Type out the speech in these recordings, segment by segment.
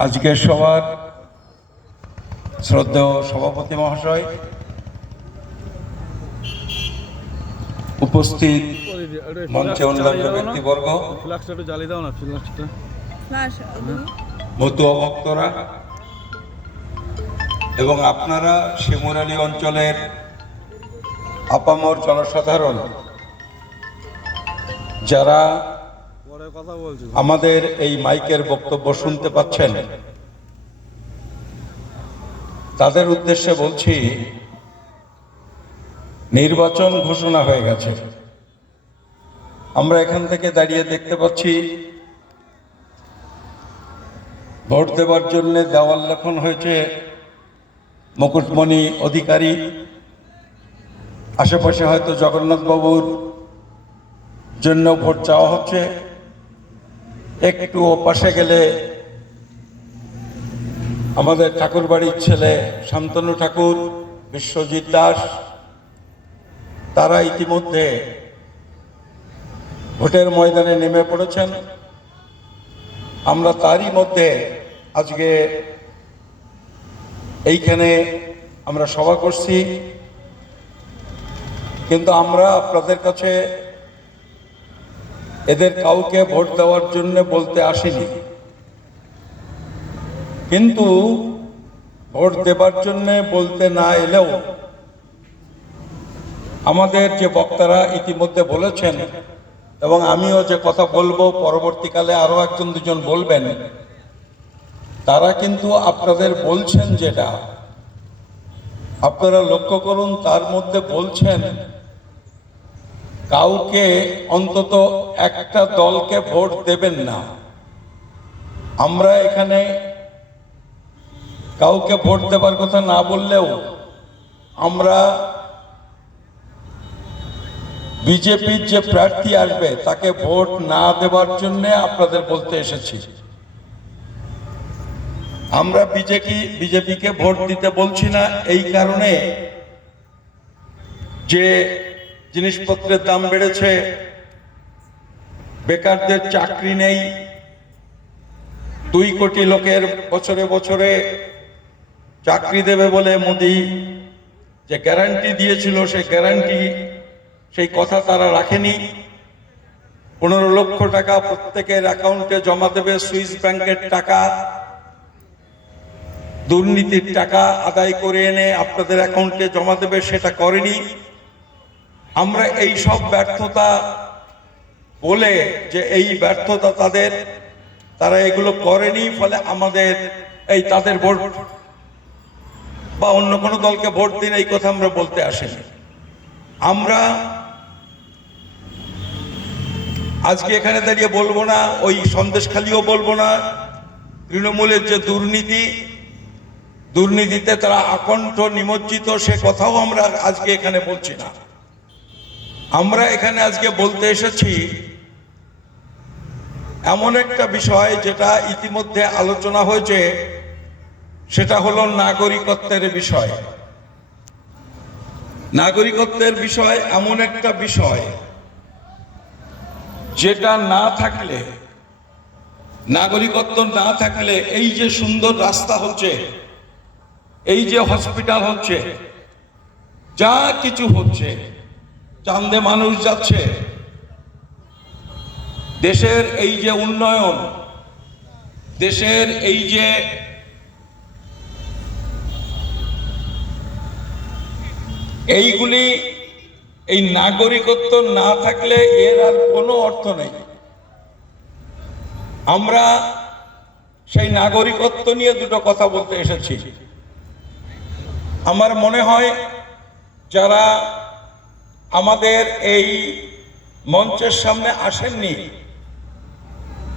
আজকের সভার শ্রদ্ধেয় সভাপতি মহাশয়, উপস্থিত মঞ্চে অন্যান্য ব্যক্তিবর্গ, মতুয়া ভক্তরা এবং আপনারা শিমুরালী অঞ্চলের আপামর জনসাধারণ যারা আমাদের এই মাইকের বক্তব্য শুনতে পাচ্ছেন, তাদের উদ্দেশ্যে বলছি, নির্বাচন ঘোষণা হয়ে গেছে। আমরা এখান থেকে দাঁড়িয়ে দেখতে পাচ্ছি ভোট দেওয়ার জন্য দেওয়াল লেখন হয়েছে মুকুটমণি অধিকারী। আশেপাশে হয়তো জগন্নাথ বাবুর জন্য ভোট চাওয়া হচ্ছে। একটু ওপাশে গেলে আমাদের ঠাকুর বাড়ির ছেলে শান্তনু ঠাকুর, বিশ্বজিৎ দাস, তারা ইতিমধ্যে ভোটের ময়দানে নেমে পড়েছেন। আমরা তারই মধ্যে আজকে এইখানে আমরা সভা করছি, কিন্তু আমরা আপনাদের কাছে এদের কাউকে ভোট দেওয়ার জন্য বলতে আসিনি, কিন্তু ভোট দেবার জন্য বলতে না এলেও আমাদের যে বক্তারা ইতিমধ্যে বলেছেন এবং আমিও যে কথা বলবো পরবর্তীকালে আরো একজন দুজন বলবেন, তারা কিন্তু আপনাদের বলছেন, যেটা আপনারা লক্ষ্য করুন, তার মধ্যে বলছেন কাউকে, অন্তত একটা দলকে ভোট দেবেন না। আমরা এখানে কাউকে ভোট দেবার কথা না বললেও আমরা বিজেপির যে প্রার্থী আসবে তাকে ভোট না দেবার জন্য আপনাদের বলতে এসেছি। আমরা বিজেপিকে ভোট দিতে বলছি না এই কারণে যে জিনিসপত্রের দাম বেড়েছে, বেকারদের চাকরি নেই, 2 কোটি লোকের বছরে বছরে চাকরি দেবে বলে মোদি যে গ্যারান্টি দিয়েছিল, সেই গ্যারান্টি, সেই কথা তারা রাখেনি। 15 লক্ষ টাকা প্রত্যেকের অ্যাকাউন্টে জমা দেবে, সুইস ব্যাংকের টাকা, দুর্নীতির টাকা আদায় করে এনে আপনাদের অ্যাকাউন্টে জমা দেবে, সেটা করেনি। আমরা এই সব ব্যর্থতা বলে যে এই ব্যর্থতা তারা এগুলো করেনি, ফলে আমাদের এই তাদের ভোট বা অন্য কোনো দলকে ভোট দিন, এই কথা আমরা বলতে আসিনি। আমরা আজকে এখানে দাঁড়িয়ে বলবো না, ওই সন্দেশখালিও বলবো না, তৃণমূলের যে দুর্নীতিতে তারা আকণ্ঠ নিমজ্জিত, সে কথাও আমরা আজকে এখানে বলছি না। আমরা এখানে আজকে বলতে এসেছি এমন একটা বিষয় যেটা ইতিমধ্যে আলোচনা হয়েছে, সেটা হলো নাগরিকত্বের বিষয়। নাগরিকত্বের বিষয় এমন একটা বিষয় যেটা না থাকলে, নাগরিকত্ব না থাকলে এই যে সুন্দর রাস্তা হচ্ছে, এই যে হসপিটাল হচ্ছে, যা কিছু হচ্ছে, চাঁদে মানুষ যাচ্ছে, দেশের এই যে উন্নয়ন, দেশের এই যে এইগুলি, এই নাগরিকত্ব না থাকলে এর আর কোনো অর্থ নেই। আমরা সেই নাগরিকত্ব নিয়ে দুটো কথা বলতে এসেছি। আমার মনে হয় যারা আমাদের এই মঞ্চের সামনে আসেননি,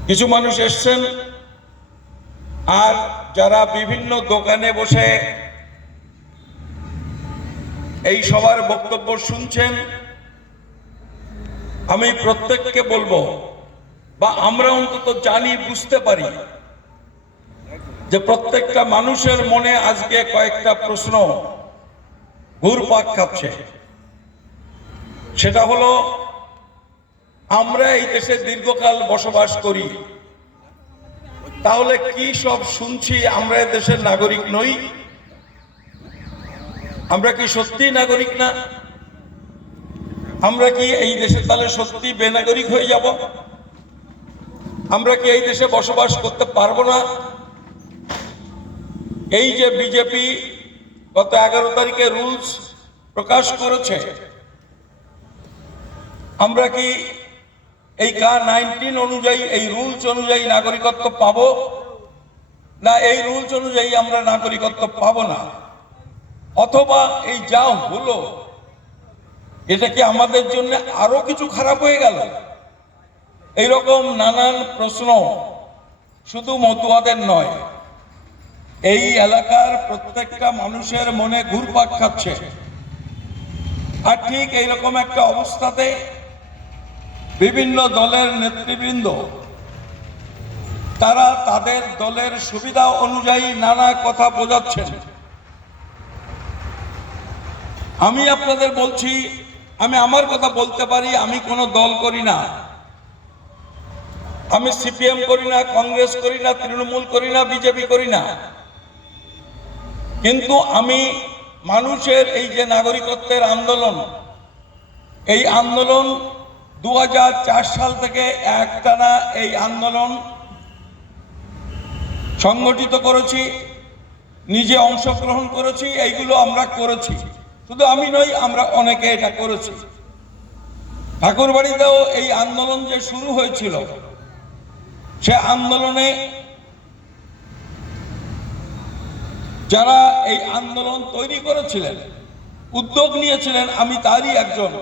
কিছু মানুষ এসছেন, আর যারা বিভিন্ন দোকানে বসে এই সবার বক্তব্য শুনছেন, আমি প্রত্যেককে বলবো, বা আমরা অন্তত জানি, বুঝতে পারি যে প্রত্যেকটা মানুষের মনে আজকে কয়েকটা প্রশ্ন ঘুরপাক খাচ্ছে। সেটা হলো, আমরা এই দেশে দীর্ঘকাল বসবাস করি, তাহলে কি সব শুনছি? আমরা এ দেশের নাগরিক নই? আমরা কি সত্যি নাগরিক না? আমরা কি এই দেশে তাহলে সত্যি বেনাগরিক হয়ে যাব? আমরা কি এই দেশে বসবাস করতে পারবো না? এই যে বিজেপি গত 11 তারিখে রুলস প্রকাশ করেছে, আমরা কি এই K-19 অনুযায়ী, এই রুলস অনুযায়ী নাগরিকত্ব পাবো, না এই রুলস অনুযায়ী আমরা নাগরিকত্ব পাবো না? অথবা এই যা হলো, এটা কি আমাদের জন্য আরো কিছু খারাপ হয়ে গেল? এইরকম নানান প্রশ্ন শুধু মতুয়াদের নয়, এই এলাকার প্রত্যেকটা মানুষের মনে ঘুরপাক খাচ্ছে। আর ঠিক এইরকম একটা অবস্থাতে বিভিন্ন দলের নেতৃবৃন্দ তারা তাদের দলের সুবিধা অনুযায়ী নানা কথা বোঝাচ্ছেন। আমি আপনাদের বলছি, আমি আমার কথা বলতে পারি, আমি কোনো দল করি না, আমি সিপিএম করি না, কংগ্রেস করি না, তৃণমূল করি না, বিজেপি করি না, কিন্তু আমি মানুষের এই যে নাগরিকত্বের আন্দোলন, এই আন্দোলন 2004 সাল থেকে একটানা এই আন্দোলন সংগঠিত করেছি, নিজে অংশগ্রহণ করেছি, এইগুলো আমরা করেছি। শুধু আমি নই, আমরা অনেকে এটা করেছি। ঠাকুরবাড়িতেও এই আন্দোলন যে শুরু হয়েছিল, সে আন্দোলনে যারা এই আন্দোলন তৈরি করেছিলেন, উদ্যোগ নিয়েছিলেন, আমি তারই একজন।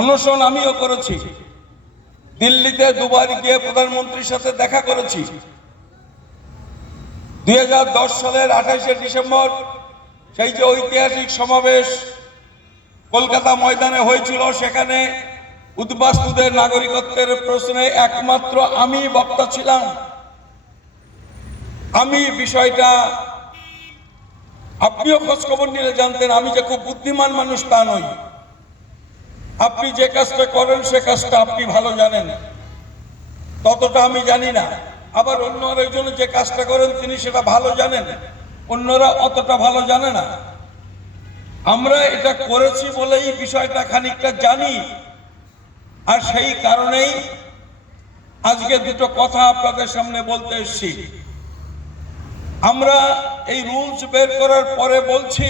অনশন আমিও করেছি, দিল্লিতে দুবার গিয়ে প্রধানমন্ত্রীর সাথে দেখা করেছি। 2010 সালের 28শে ডিসেম্বর সেই যে ঐতিহাসিক সমাবেশ কলকাতা ময়দানে হয়েছিল, সেখানে উদ্বাস্তুদের নাগরিকত্বের প্রশ্নে একমাত্র আমি বক্তা ছিলাম। আমি বিষয়টা, আপনিও খোঁজ খবর নিলে জানতেন, আমি যে খুব বুদ্ধিমান মানুষ তা নই। আপনি যে কাজটা করেন সে কাজটা আপনি ভালো জানেন, ততটা আমি জানি না। আবার অন্য আরেকজন যে কাজটা করেন তিনি সেটা ভালো জানেন, অন্যরা অতটা ভালো জানে না। আমরা এটা করেছি বলেই বিষয়টা খানিকটা জানি, আর সেই কারণেই আজকে দুটো কথা আপনাদের সামনে বলতে এসেছি। আমরা এই রুলস বের করার পরে বলছি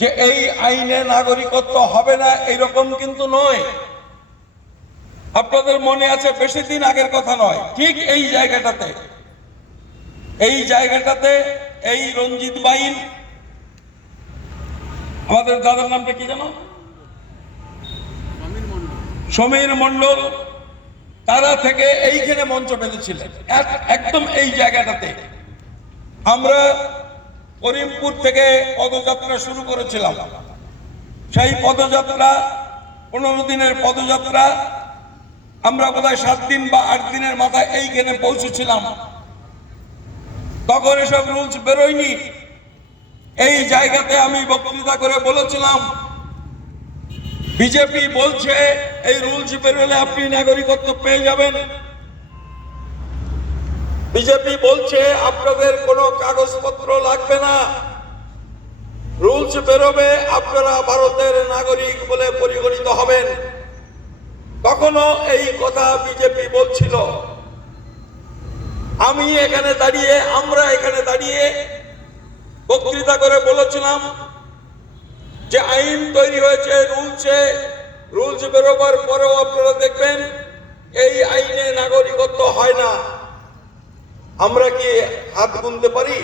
যে এই আইনে নাগরিকত্ব হবে না, এইরকম কিন্তু নয়। আপনাদের মনে আছে, বেশি দিন আগের কথা নয়, ঠিক এই জায়গাটাতে এই রঞ্জিত বাইন, আমাদের দাদার নামটা কি জানো, সমীর মণ্ডল, তারা থেকে এইখানে মঞ্চ বেঁধেছিলেন, একদম এই জায়গাটাতে। আমরা করিমপুর থেকে পদযাত্রা শুরু করেছিলাম। সেই পদযাত্রা 15 দিনের পদযাত্রা, আমরা বোধহয় 7 দিন বা 8 দিনের মাথায় এইখানে পৌঁছেছিলাম। তখন এসব রুলস বেরোয়নি। এই জায়গাতে আমি বক্তৃতা করে বলেছিলাম, বিজেপি বলছে এই রুলস বেরোলে আপনি নাগরিকত্ব পেয়ে যাবেন। বিজেপি বলছে আপনাদের কোনো কাগজপত্র লাগবে না, রুলস বেরোবে, আপনারা ভারতের নাগরিক বলে পরিগণিত হবেন। তখনও এই কথা বিজেপি বলছিল। আমরা এখানে দাঁড়িয়ে বক্তৃতা করে বলেছিলাম যে আইন তৈরি হয়েছে, রুলস বেরোবার পরেও আপনারা দেখবেন এই আইনে নাগরিকত্ব হয় না। আমরা কি হাত গুনতে পারি?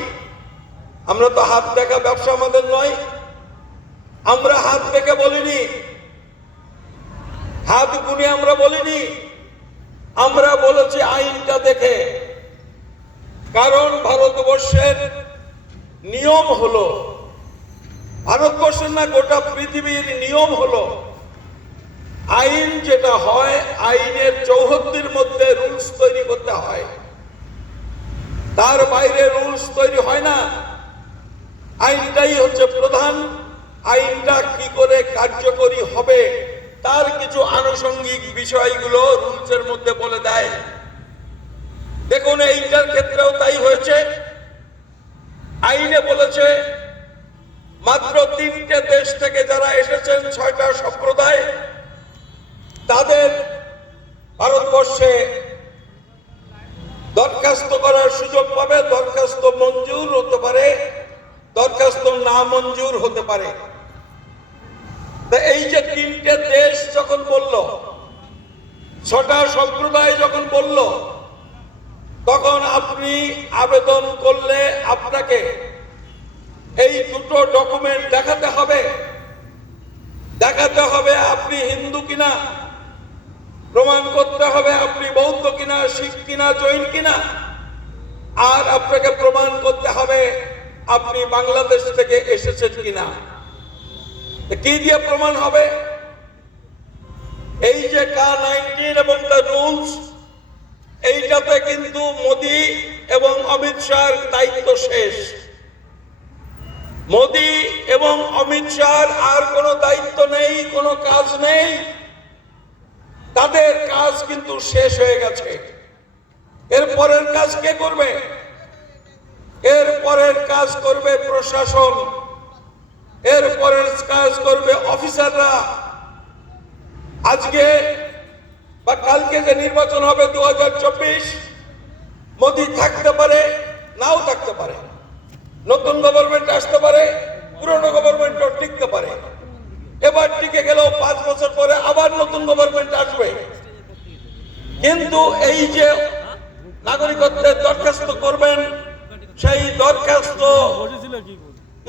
আমরা তো হাত দেখা ব্যবসা আমাদের নয়। আমরা হাত দেখে বলিনি, হাত গুনে আমরা বলিনি, আমরা বলেছি আইনটা দেখে। কারণ ভারতবর্ষের নিয়ম হলো, ভারতবর্ষের না গোটা পৃথিবীর নিয়ম হলো, আইন যেটা হয়, আইনের চৌহদ্দির মধ্যে রুলস তৈরি করতে হয়, তার বাইরে রুলস তৈরি হয় না। আইনটাই হচ্ছে প্রধান। আইনটা কি করে কার্যকরী হবে তার কিছু আনুষঙ্গিক বিষয়গুলো রুলসের মধ্যে বলে দেয়। দেখুন এইটার ক্ষেত্রেও তাই হয়েছে। আইনে বলেছে মাত্র 3টে দেশ থেকে যারা এসেছেন 6টা সম্প্রদায়, তাদের ভারতবর্ষে দরখাস্ত করার সুযোগ পাবে। দরখাস্ত মঞ্জুর হতে পারে, দরখাস্ত না মঞ্জুর হতে পারে। এই যে 3টে দেশ যখন বলল, 6টা সম্প্রদায় যখন বলল, তখন আপনি আবেদন করলে আপনাকে এই দুটো ডকুমেন্ট দেখাতে হবে। দেখাতে হবে আপনি হিন্দু কিনা, প্রমাণ করতে হবে আপনি বৌদ্ধ কিনা, শিখ কিনা, জৈন কিনা, আর আপনাকে প্রমাণ করতে হবে আপনি বাংলাদেশ থেকে এসেছেন কিনা। কি দিয়ে প্রমাণ হবে? এই যে K-19 এবং তার রুলস, এইটাতে কিন্তু মোদি এবং অমিত শাহর দায়িত্ব শেষ। মোদি এবং অমিত শাহর আর কোনো দায়িত্ব নেই, কোনো কাজ নেই। তাদের কাজ কিন্তু শেষ হয়ে গেছে। এর পরের কাজ কে করবে? এর পরের কাজ করবে প্রশাসন, এর পরের কাজ করবে অফিসাররা। আজকে বা কালকে যে নির্বাচন হবে 2024, মোদি থাকতে পারে, নাও থাকতে পারে, নতুন গভর্নমেন্ট আসতে পারে, পুরনো গভর্নমেন্টও টিকতে পারে। এবার টিকে গেলেও 5 বছর পরে আবার নতুন গভর্নমেন্ট আসবে। কিন্তু এই যে নাগরিকত্বের দরখাস্ত করবেন, সেই দরখাস্ত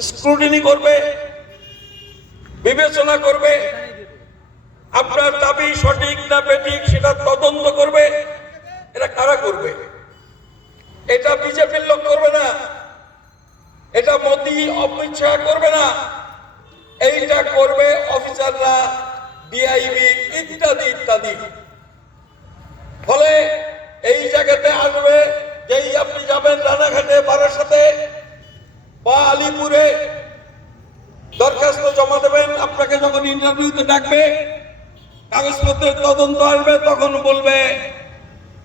স্ক্রুটিনি করবে, বিবেচনা করবে, আপনার দাবি সঠিক না বেঠিক সেটা তদন্ত করবে। এটা কারা করবে? এটা বিজেপির লোক করবে না, এটা মোদি অমিত শাহ করবে না, এইটা করবে অফিসাররা, ডিআইবি ইত্যাদি ইত্যাদি। ফলে এই জায়গাতে আসবে, যেই আপনি যাবেন রানাঘাটে, বারাসাতে বা আলিপুরে দরখাস্ত জমা দেবেন, আপনাকে যখন ইন্টারভিউতে ডাকবে, কাগজপত্রের তদন্ত আসবে, তখন বলবে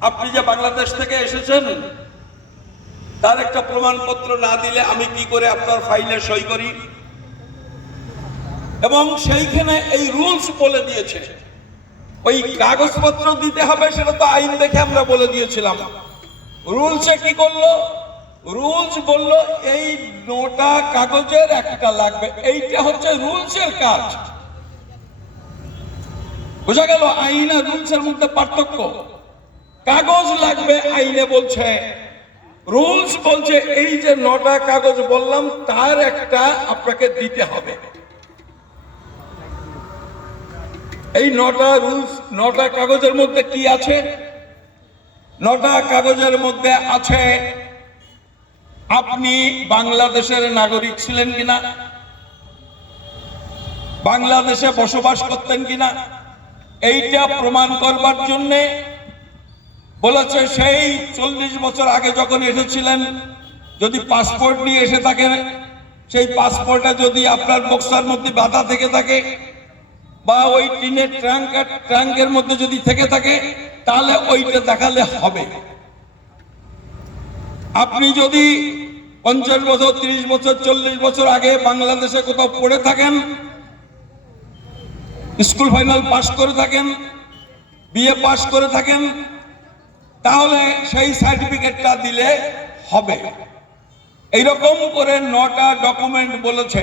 আপনি যে বাংলাদেশ থেকে এসেছেন তার একটা প্রমাণপত্র না দিলে আমি কি করে আপনার ফাইলে সই করি। এবং সেইখানে এই রুলস বলে দিয়েছে, ওই কাগজপত্র দিতে হবে, সেটা তো আইন দেখে আমরা বলে দিয়েছিলাম। রুলসে কি করলো? রুলস বলল এই 9টা কাগজের একটা লাগবে। এইটা হচ্ছে রুলসের কাজ। বোঝা গেল আইন আর রুলসের মধ্যে পার্থক্য। কাগজ লাগবে আইনে বলছে, রুলস বলছে এই যে 9টা কাগজ বললাম তার একটা আপনাকে দিতে হবে। এই 9টা রুলস, 9টা কাগজের মধ্যে কি আছে? 9টা কাগজের মধ্যে আছে আপনি বাংলাদেশের নাগরিক ছিলেন কিনা, বাংলাদেশে বসবাস করতেন কিনা, এইটা প্রমাণ করবার জন্য বলেছে সেই 40 বছর আগে যখন এসেছিলেন যদি পাসপোর্ট নিয়ে এসে থাকেন, সেই পাসপোর্টে যদি আপনার বক্সার মধ্যে বাধা থেকে থাকে বা ওই টিনের ট্রাঙ্কের মধ্যে যদি থেকে থাকে, তাহলে ওইটা দেখালে হবে। আপনি যদি 50 বছর, 30 বছর, 40 বছর আগে বাংলাদেশে কোথাও পড়ে থাকেন, স্কুল ফাইনাল পাস করে থাকেন, বিএ পাস করে থাকেন, তাহলে সেই সার্টিফিকেটটা দিলে হবে। এইরকম করে 9টা ডকুমেন্ট বলেছে।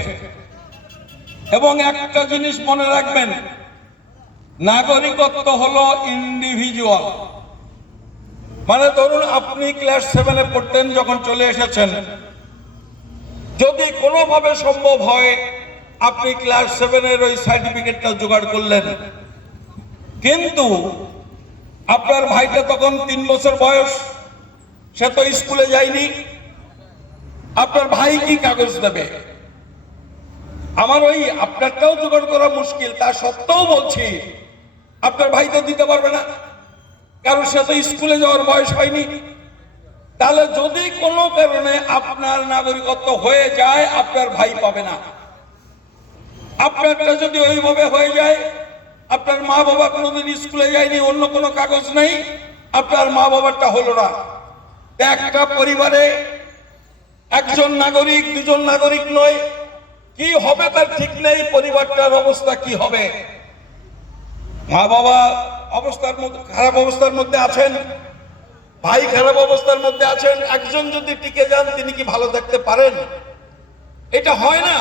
এবং একটা জিনিস মনে রাখবেন, নাগরিকত্ব হলো ইন্ডিভিজুয়াল। মানে ধরুন আপনি ক্লাস 7-এ পড়তেন, যখন চলে এসেছেন, যদি কোনোভাবে সম্ভব হয় আপনি ক্লাস 7-এর ওই সার্টিফিকেটটা জোগাড় করলেন, কিন্তু আপনার ভাইটা তখন 3 বছর বয়স, সে তো স্কুলে যায়নি, আপনার ভাই কি কাগজ দেবে? আমার ওই আপনারটাও জোগাড় করা মুশকিল, তা সত্ত্বেও বলছি আপনার ভাই তো দিতে পারবে না, কারণ সে তো স্কুলে যাওয়ার বয়স হয়নি। তাহলে যদি কোনো কারণে আপনার নাগরিকত্ব হয়ে যায়, আপনার ভাই পাবে না। আপনারটা যদি ওইভাবে হয়ে যায়, আপনার মা বাবা কোনোদিন স্কুলে যায়নি, অন্য কোনো কাগজ নেই, আপনার মা বাবারটা হলো না, একটা পরিবারে একজন নাগরিক, দুজন নাগরিক নয়, কি হবে তার ঠিক নেই। পরিবারটার অবস্থা কি হবে? মা বাবা খারাপ অবস্থার মধ্যে আছেন, ভাই খারাপ অবস্থার মধ্যে আছেন, একজন যদি টিকে যান তিনি কি ভালো থাকতে পারেন? এটা হয় না।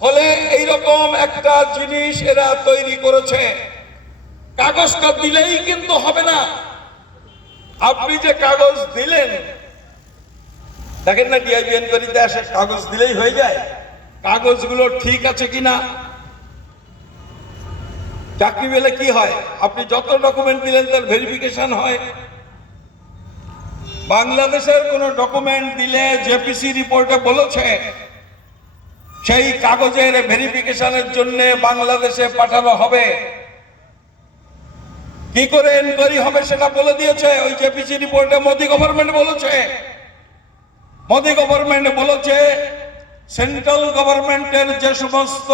ফলে এইরকম একটা জিনিস এরা তৈরি করেছে। কাগজটা দিলেই কিন্তু হবে না। আপনি যে কাগজ দিলেন, দেখেন না ডিআইবি এনকোয়ারিতে আসে, কাগজ দিলেই হয়ে যায়? কাগজগুলো ঠিক আছে কিনা? চাকরি পেলে কি হয়? আপনি যত ডকুমেন্ট দিলেন তার ভেরিফিকেশন হয়। বাংলাদেশের কোন ডকুমেন্ট দিলে জেপিসি রিপোর্টে বলেছে সেই কাগজের ভেরিফিকেশনের জন্য বাংলাদেশে পাঠানো হবে। কি করে এনকোয়ারি হবে সেটা বলে দিয়েছে ওই জেপিসি রিপোর্টে। মোদি গভর্নমেন্ট বলেছে, মোদি গভর্নমেন্ট বলেছে সেন্ট্রাল গভর্নমেন্টের যে সমস্ত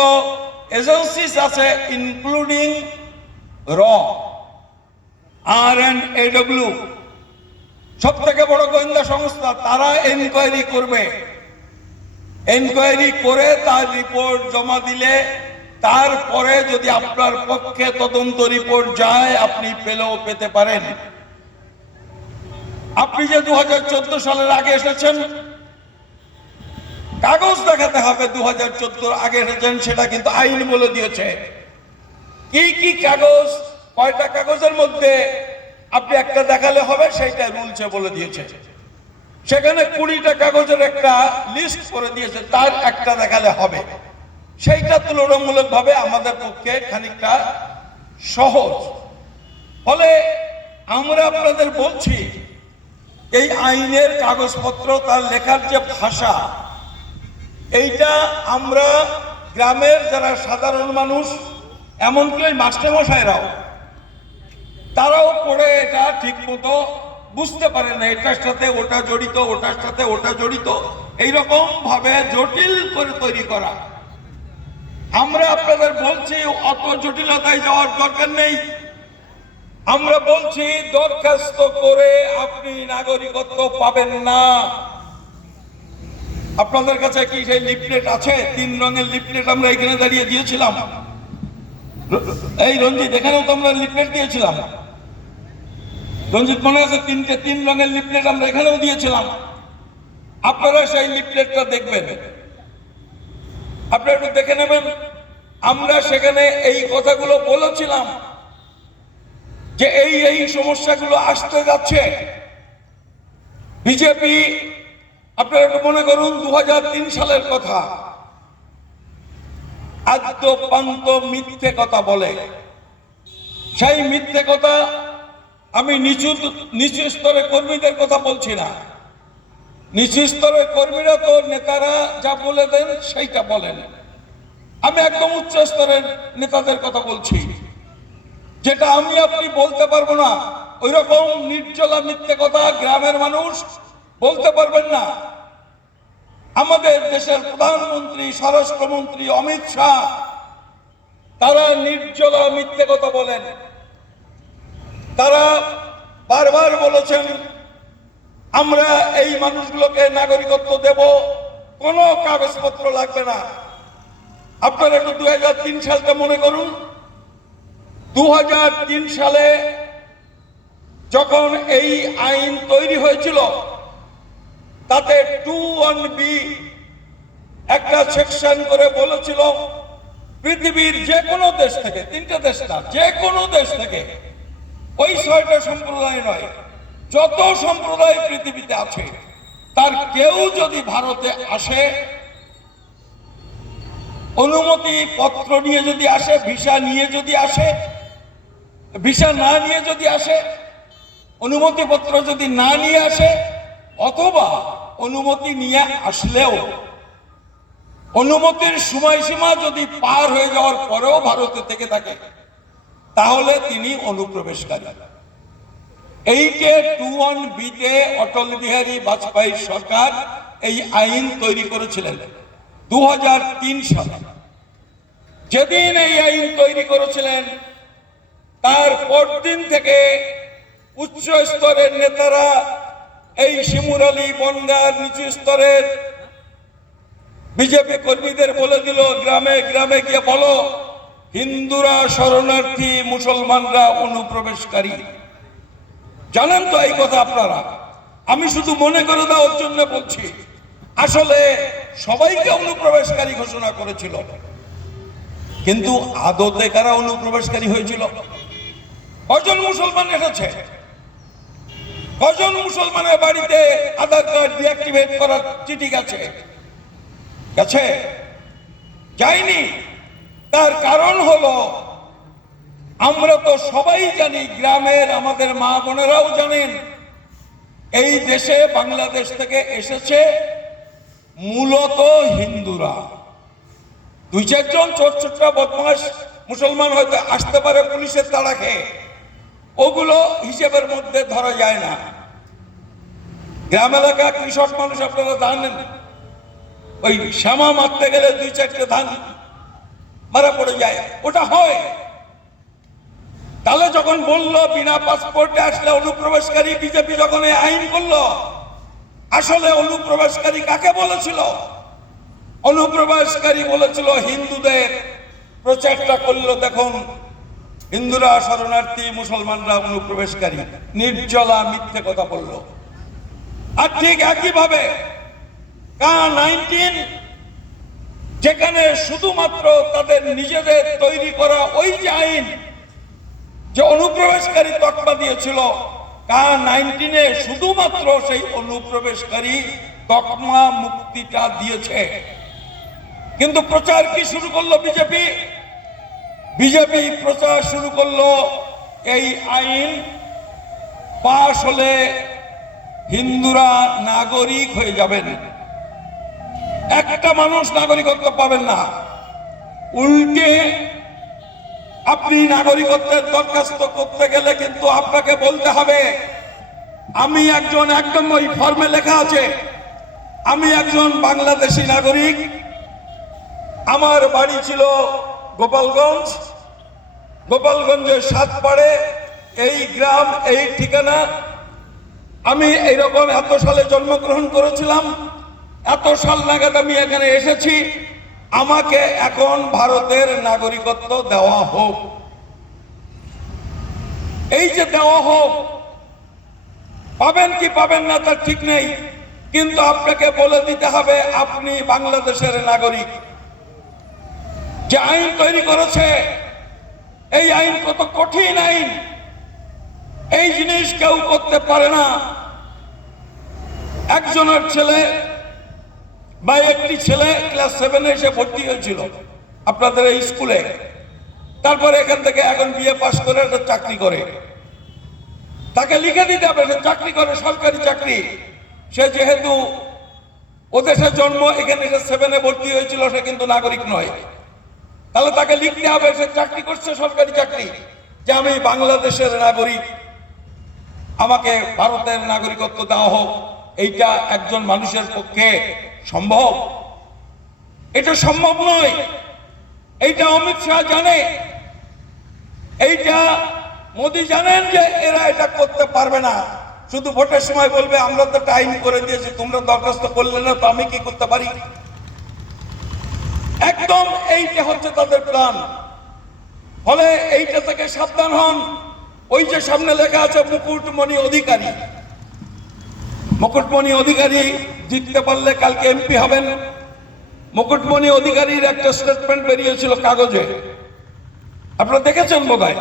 এজেন্সিস আছে ইনক্লুডিং র RNAW, সব থেকে বড় গোয়েন্দা সংস্থা, তারা এনকোয়ারি করবে। এনকোয়ারি করে তার রিপোর্ট জমা দিলে তারপরে যদি আপনার পক্ষে তদন্ত রিপোর্ট যায় আপনি পেলেও পেতে পারেন। আপনি যে 2014 সালের আগে এসেছেন, কাগজ দেখাতে হবে 2014 আগে এসেছেন, সেটা কিন্তু আইন বলে দিয়েছে। কি কি কাগজ, কয়টা কাগজের মধ্যে আপনি একটা দেখালে হবে সেইটা রুলসে বলে দিয়েছে। সেখানে 20টা কাগজের একটা লিস্ট করে দিয়েছে, তার একটা দেখালে হবে। সেইটা তুলনামূলকভাবে আমাদের পক্ষে খানিকটা সহজ। ফলে আমরা আপনাদের বলছি এই আইনের কাগজপত্র, তার লেখার যে ভাষা, এইটা আমরা গ্রামের যারা সাধারণ মানুষ, এমনকি ওই মাস্টারমশাইরাও, তারাও পড়ে এটা ঠিক মতো বুঝতে পারে না। এটার সাথে ওটা জড়িত, ওটার সাথে ওটা জড়িত, এইরকম ভাবে জটিল করে তৈরি করা। আমরা আপনাদের বলছি অত জটিলতায় যাওয়ার দরকার নেই। আমরা বলছি দরখাস্ত করে আপনি নাগরিকত্ব পাবেন না। আপনাদের কাছে কি সেই লিফলেট আছে? 3 রঙের লিফলেট আমরা এখানে দাঁড়িয়ে দিয়েছিলাম। এই রঞ্জিত, এখানেও তো আমরা লিফলেট দিয়েছিলাম। রঞ্জিত, মনে আছে? 3 রঙের লিফলেট আমরা এখানেও দিয়েছিলাম। আপনারা সেই লিফলেটটা দেখবেন, আপনারা একটু দেখে নেবেন। আমরা সেখানে এই কথাগুলো বলেছিলাম যে এই সমস্যাগুলো আসতে যাচ্ছে। বিজেপি, আপনারা একটু মনে করুন 2003 সালের কথা, আদ্যপান্ত মিথ্যে কথা বলে। সেই মিথ্যে কথা, আমি নিচু স্তরের কর্মীদের কথা বলছি না, নিচু স্তরের কর্মীরা তো নেতারা যা বলে দেন সেইটা বলেন। আমি একদম উচ্চ স্তরের নেতাদের কথা বলছি, যেটা আমি আপনি বলতে পারবো না। ওই রকম নির্জলা মিথ্যে কথা গ্রামের মানুষ বলতে পারবেন না। আমাদের দেশের প্রধানমন্ত্রী, স্বরাষ্ট্রমন্ত্রী অমিত শাহ, তারা নির্জলা মিথ্যে কথা বলেন। তারা বারবার বলেছেন আমরা এই মানুষগুলোকে নাগরিকত্ব দেব, কোনো কাগজপত্র লাগবে না। আপনারা একটু 2003 সালটা মনে করুন। 2003 সালে যখন এই আইন তৈরি হয়েছিল, তাতে 21B একটা সেকশন করে বলেছিল পৃথিবীর যে কোনো দেশ থেকে, 3টে দেশ না, যে কোনো দেশ থেকে, ওই 6টা সম্প্রদায় নয়, যত সম্প্রদায় পৃথিবীতে আছে তার কেউ যদি ভারতে আসে, অনুমতি পত্র নিয়ে যদি আসে, ভিসা নিয়ে যদি আসে, ভিসা না নিয়ে যদি আসে, অনুমতি পত্র যদি না নিয়ে আসে, অথবা অনুমতি নিয়ে আসলেও অনুমতির সময়সীমা যদি পার হয়ে যাওয়ার পরেও ভারতে থেকে থাকে, তাহলে তিনি অনুপ্রবেশকারী। এইটে 21B-তে অটল বিহারী বাজপেয়ী সরকার এই আইন তৈরি করেছিলেন 2003 সালে। যেদিন এই আইন তৈরি করেছিলেন তার পরদিন থেকে উচ্চ স্তরের নেতারা এই শিমুরালী বনগাঁর নিচু স্তরের বিজেপি কর্মীদের বলে দিল, গ্রামে গ্রামে গিয়ে বলো হিন্দুরা শরণার্থী, মুসলমানরা অনুপ্রবেশকারী। জানেন তো এই কথা আপনারা? আমি শুধু মনে করে দেওয়ার জন্য বলছি, আসলে সবাইকে অনুপ্রবেশকারী ঘোষণা করেছিল, কিন্তু আদতে কারা অনুপ্রবেশকারী হয়েছিল? কজন মুসলমান এসেছে? কজন মুসলমানের বাড়িতে আধার কার্ড ডিঅ্যাক্টিভেট করার চিঠি গেছে? গেছে? যায়নি। তার কারণ হলো, আমরা তো সবাই জানি, গ্রামের আমাদের মা বোনেরাও জানেন, এই দেশে বাংলাদেশ থেকে এসেছে মূলত হিন্দুরা। দুই চারজন ছোট ছোট বদমাস মুসলমান হয়তো আসতে পারে পুলিশের তাড়া খেয়ে, ওগুলো হিসেবের মধ্যে ধরা যায় না। গ্রাম এলাকা কৃষক মানুষ, আপনারা জানেন, ওই শ্যামা মারতে গেলে দুই চারটে ধান মারা পড়ে যায়, ওটা হয়। তাহলে যখন বললো বিনা পাসপোর্টে আসলে অনুপ্রবেশকারী, বিজেপি যখন এই আইন করলো, আসলে অনুপ্রবেশকারী কাকে বলেছিল? অনুপ্রবেশকারী বলেছিল হিন্দুদের। প্রচারটা করলো, দেখুন হিন্দুরা শরণার্থী, মুসলমানরা অনুপ্রবেশকারী। নির্জলা মিথ্যে কথা বলল। আর ঠিক একইভাবে K-19, যেখানে শুধুমাত্র তাদের নিজেদের তৈরি করা ওই যে আইন যে অনুপ্রবেশকারী তকমা দিয়েছিল, K-19 শুধুমাত্র সেই অনুপ্রবেশকারী তকমা মুক্তিটা দিয়েছে। কিন্তু প্রচার কি শুরু করলো বিজেপি? বিজেপি প্রচার শুরু করলো এই আইন পাশ হলে হিন্দুরা নাগরিক হয়ে যাবেন, একটা মানুষ নাগরিকত্ব পাবেন না। উল্টে আপনি নাগরিকত্বের দরখাস্ত করতে গেলে কিন্তু আপনাকে বলতে হবে, আমি একজন, একদম ওই ফর্মে লেখা আছে, আমি একজন বাংলাদেশি নাগরিক, আমার বাড়ি ছিল গোপালগঞ্জ, গোপালগঞ্জের সাতপাড়ে, এই গ্রাম, এই ঠিকানা, আমি এইরকম এত সালে জন্মগ্রহণ করেছিলাম, এত সাল নাগাদ আমি এখানে এসেছি, আমাকে এখন ভারতের নাগরিকত্ব দেওয়া হোক। এই যে দেওয়া হোক, পাবেন কি পাবেন না তার ঠিক নেই, কিন্তু আপনাকে বলে দিতে হবে আপনি বাংলাদেশের নাগরিক। যে আইন তৈরি করেছে, এই আইন কত কঠিন আইন, এই জিনিস কেউ করতে পারে না। একজনের ছেলে বা একটি ছেলে ক্লাস 7 এসে ভর্তি হয়েছিল আপনাদের এই স্কুলে, তারপরে এখান থেকে এখন বিএ পাস করে একটা চাকরি করে, তাকে লিখে দিতে হবে সে চাকরি করে, সরকারি চাকরি। সে যেহেতু ওদেশে জন্ম, এখানে এসে 7-এ ভর্তি হয়েছিল, সে কিন্তু নাগরিক নয়। তাহলে তাকে লিখতে হবে সে চাকরি করছে, সরকারি চাকরি, যে আমি বাংলাদেশের নাগরিক, আমাকে ভারতের নাগরিকত্ব দেওয়া হোক। এইটা একজন মানুষের পক্ষে সম্ভব? এটা সম্ভব নয়। এইটা অমিত শাহ জানে, এইটা মোদি জানেন যে এরা এটা করতে পারবে না। শুধু ভোটের সময় বলবে আমরা তো একটা আইন করে দিয়েছি, তোমরা দরখাস্ত করলে না, তো আমি কি করতে পারি? একদম এইটা হচ্ছে তাদের প্ল্যান। ফলে এইটা থেকে সাবধান হন। ওই যে সামনে লেখা আছে মুকুটমণি অধিকারী, মুকুটমণি অধিকারী জিততে পারলে কালকে এমপি হবেন। মুকুটমণি অধিকারীর একটা স্টেটমেন্ট বেরিয়েছিল কাগজে, আপনারা দেখেছেন বোধহয়।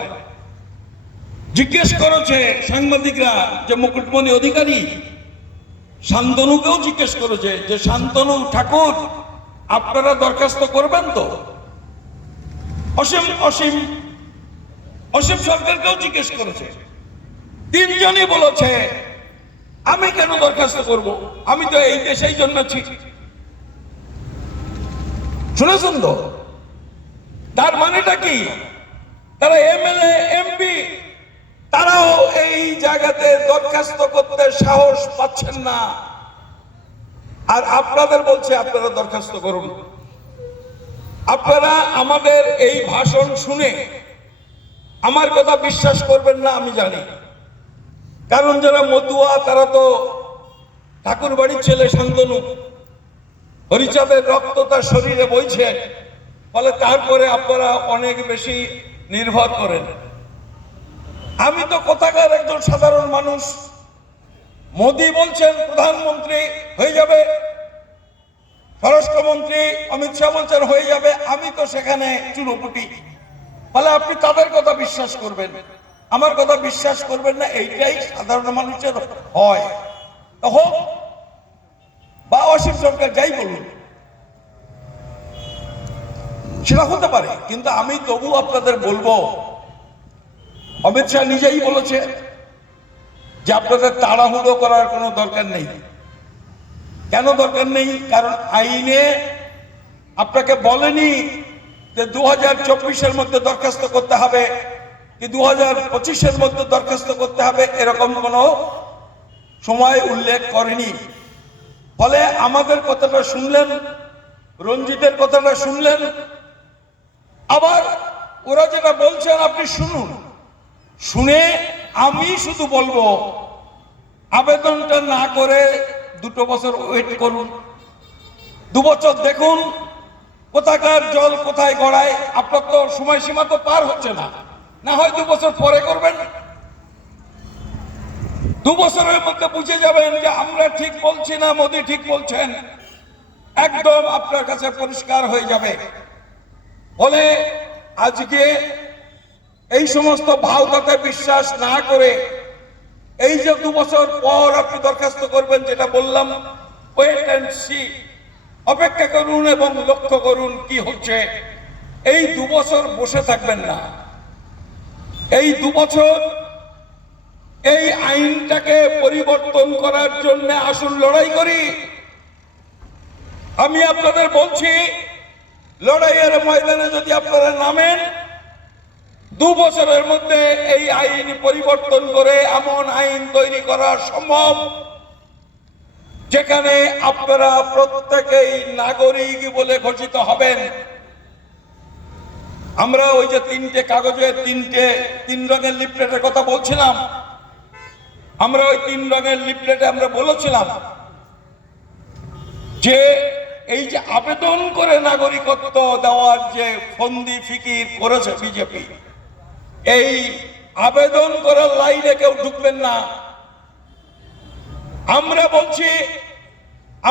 জিজ্ঞেস করেছে সাংবাদিকরা যে মুকুটমণি অধিকারী, শান্তনুকেও জিজ্ঞেস করেছে যে শান্তনু ঠাকুর আপনারা দরখাস্ত করবেন তো? অসীম অসীম অসীম সরকারকেও জিজ্ঞেস করেছে। তিনজনই বলেছে আমি কেন দরখাস্ত করব, আমি তো এই দেশেই জন্মেছি। শুনেছেন তো? তার মানেটা কি? তারা এমএলএ এমপি, তারাও এই জায়গাতে দরখাস্ত করতে সাহস পাচ্ছেন না। আর আপনাদের বলছে আপনারা দরখাস্ত করুন। আপনারা আমাদের এই ভাষণ শুনে আমার কথা বিশ্বাস করবেন না আমি জানি, কারণ যারা মতুয়া তারা তো ঠাকুর বাড়ির ছেলে শান্তনু, হরিচাঁদের রক্ত তার শরীরে বইছে, ফলে তারপরে আপনারা অনেক বেশি নির্ভর করেন। আমি তো কোথাকার একজন সাধারণ মানুষ। মোদি বলছেন প্রধানমন্ত্রী হয়ে যাবে, স্বরাষ্ট্রমন্ত্রী অমিত শাহ বলছেন হয়ে যাবে, আমি তো সেখানে চুনোপুটি। ফলে আপনি তাদের কথা বিশ্বাস করবেন, আমার কথা বিশ্বাস করবেন না। এইটাই সাধারণ মানুষের হয়, হোক বা অসীম সরকার যাই বলুন, সেটা হতে পারে। কিন্তু আমি তবু আপনাদের বলবো, অমিত শাহ নিজেই বলেছে যে আপনাদের তাড়াহুড়ো করার কোনো দরকার নেই। কেন দরকার নেই? কারণ আইনে আপনাকে বলেনি যে 2024-এর মধ্যে দরখাস্ত করতে হবে কি 2025-এর মধ্যে দরখাস্ত করতে হবে, এরকম কোনো সময় উল্লেখ করেনি। ফলে আমাদের কথাটা শুনলেন, রঞ্জিতের কথাটা শুনলেন, আবার ওরা যেটা বলছেন আপনি শুনুন। শুনে আমি শুধু বলবো আবেদনটা না করে 2 বছর ওয়েট করুন, 2 বছর দেখুন কোথাকার জল কোথায় গড়ায়। আপনার তো সময়সীমা তো পার হচ্ছে না, না হয় 2 বছর পরে করবেন। 2 বছরের মধ্যে বুঝে যাবেন যে আমরা ঠিক বলছি না মোদি ঠিক বলছেন, একদম আপনার কাছে পরিষ্কার হয়ে যাবে। ফলে আজকে এই সমস্ত ভাওতাতে বিশ্বাস না করে, এই যে 2 বছর পর আপনি দরখাস্ত করবেন, যেটা বললাম, ওয়েট অ্যান্ড সি, অপেক্ষা করুন এবং লক্ষ্য করুন কি হচ্ছে। এই 2 বছর বসে থাকবেন না। এই 2 বছর এই আইনটাকে পরিবর্তন করার জন্য আসল লড়াই করি। আমি আপনাদের বলছি, লড়াইয়ের ময়দানে যদি আপনারা নামেন, 2 বছরের মধ্যে এই আইন পরিবর্তন করে এমন আইন তৈরি করা সম্ভব যেখানে আপনারা প্রত্যেকেই নাগরিক বলে ঘোষিত হবেন। আমরা ওই যে 3টে কাগজের 3 রঙের লিফলেটের কথা বলছিলাম, আমরা ওই 3 রঙের লিফলেটে আমরা বলেছিলাম যে এই যে আবেদন করে নাগরিকত্ব দেওয়ার যে ফন্দি ফিকির করেছে বিজেপি, এই আবেদন করার লাইনে কেউ ঢুকবেন না। আমরা বলছি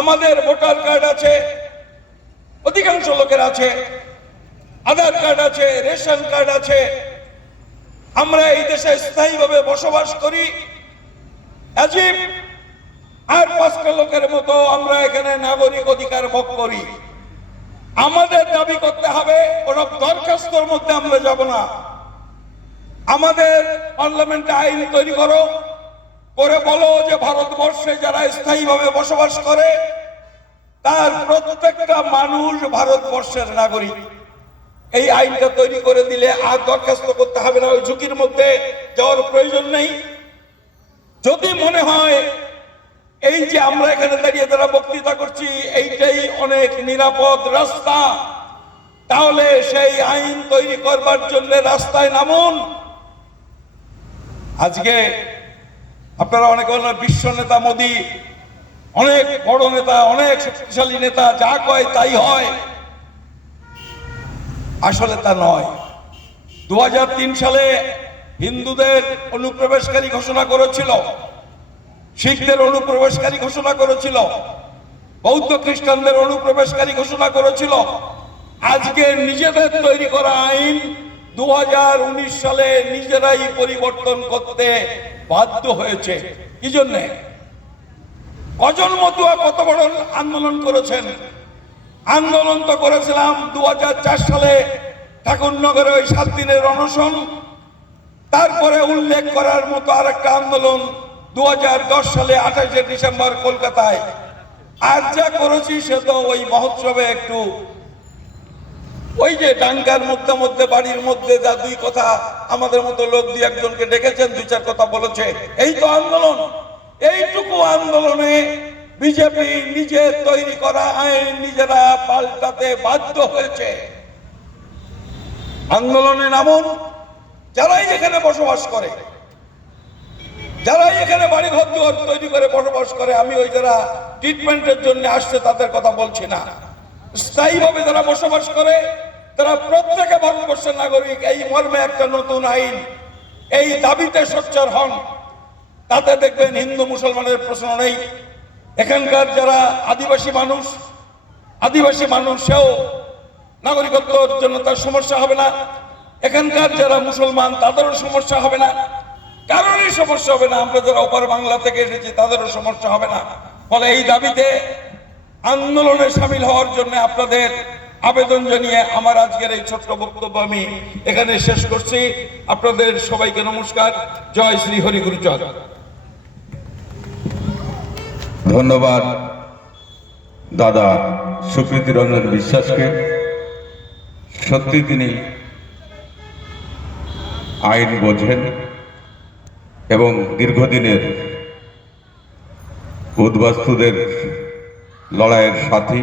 আমাদের ভোটার কার্ড আছে, অধিকাংশ লোকের আছে, আধার কার্ড আছে, রেশন কার্ড আছে, আমরা এই দেশে স্থায়ীভাবে বসবাস করি। আজীব আর 5টা লোকের মতো আমরা এখানে নাগরিক অধিকার ভোগ করি। আমাদের দাবি করতে হবে, ওসব দরখাস্তর মধ্যে আমরা যাব না। আমাদের পার্লামেন্টে আইন তৈরি করো, করে বলো যে ভারতবর্ষে যারা স্থায়ীভাবে বসবাস করে তার প্রত্যেকটা মানুষ ভারতবর্ষের নাগরিক। এই আইনটা তৈরি করে দিলে আর দরখাস্ত করতে হবে না, ওই ঝুঁকির মধ্যে যাওয়ার প্রয়োজন নেই। যদি মনে হয় এই যে আমরা এখানে দাঁড়িয়ে যারা বক্তৃতা করছি এইটাই অনেক নিরাপদ রাস্তা, তাহলে সেই আইন তৈরি করবার জন্য রাস্তায় নামুন। আজকে আপনারা অনেকে বলেন বিশ্ব নেতা মোদি, অনেক বড় নেতা, অনেক শক্তিশালী নেতা, যা কয় তাই হয়। আসলে তা নয়। 2003 সালে হিন্দুদের অনুপ্রবেশকারী ঘোষণা করেছিল, শিখদের অনুপ্রবেশকারী ঘোষণা করেছিল, বৌদ্ধ খ্রিস্টানদের অনুপ্রবেশকারী ঘোষণা করেছিল। আজকে নিজেদের তৈরি করা আইন 2019 সালে নিজেরাই পরিবর্তন করতে বাধ্য হয়েছে। কি জন্যে? কজন মতুয়া কত বড় আন্দোলন করেছেন? আন্দোলন তো করেছিলাম 2004 সালে ঠাকুরনগরে ওই 7 দিনের অনশন, তারপরে উল্লেখ করার মতো আরেকটা আন্দোলন 2010 সালে 28শে ডিসেম্বর কলকাতায়। আর যা করেছি সে তো ওই মহোৎসবে একটু ওই যে ডাঙ্গার মধ্যে মধ্যে বাড়ির মধ্যে যা 2 কথা আমাদের মতো লোক 2-1জনকে ডেকেছেন, 2-4 কথা বলেছে, এই তো আন্দোলন। এইটুকু আন্দোলনে বিজেপি নিজের তৈরি করা আইন নিজেরা পাল্টাতে বাধ্য হয়েছে। আন্দোলনে নামুন, যারাই এখানে বসবাস করে, যারাই এখানে বাড়ি ঘর দুয়ার তৈরি করে বসবাস করে, আমি ওই যারা ট্রিটমেন্টের জন্য আসছে তাদের কথা বলছি না, স্থায়ীভাবে যারা বসবাস করে তারা প্রত্যেকে ভারতবর্ষের নাগরিক। এই মর্মে একটা নতুন আইন, এই দাবিতে সোচ্চার হন, তাতে দেখবেন হিন্দু মুসলমানের প্রশ্ন নেই। এখানকার যারা আদিবাসী মানুষেও নাগরিকত্বের জন্য তার সমস্যা হবে না, এখানকার যারা মুসলমান তাদেরও সমস্যা হবে না, কারোরই সমস্যা হবে না। আমরা যারা ওপার বাংলা থেকে এসেছি তাদেরও সমস্যা হবে না। ফলে এই দাবিতে আন্দোলনে সামিল হওয়ার জন্য আপনাদের আবেদন জানিয়ে আমার আজকের এই ছোট্ট বক্তব্য আমি এখানে শেষ করছি। আপনাদের সবাইকে নমস্কার। জয় শ্রী হরি গুরুচরণ। ধন্যবাদ দাদা সুকৃতি রঞ্জন বিশ্বাসকে। সত্যি তিনি আইন বোঝেন এবং দীর্ঘদিনের উদ্বাস্তুদের লড়াইয়ের সাথী।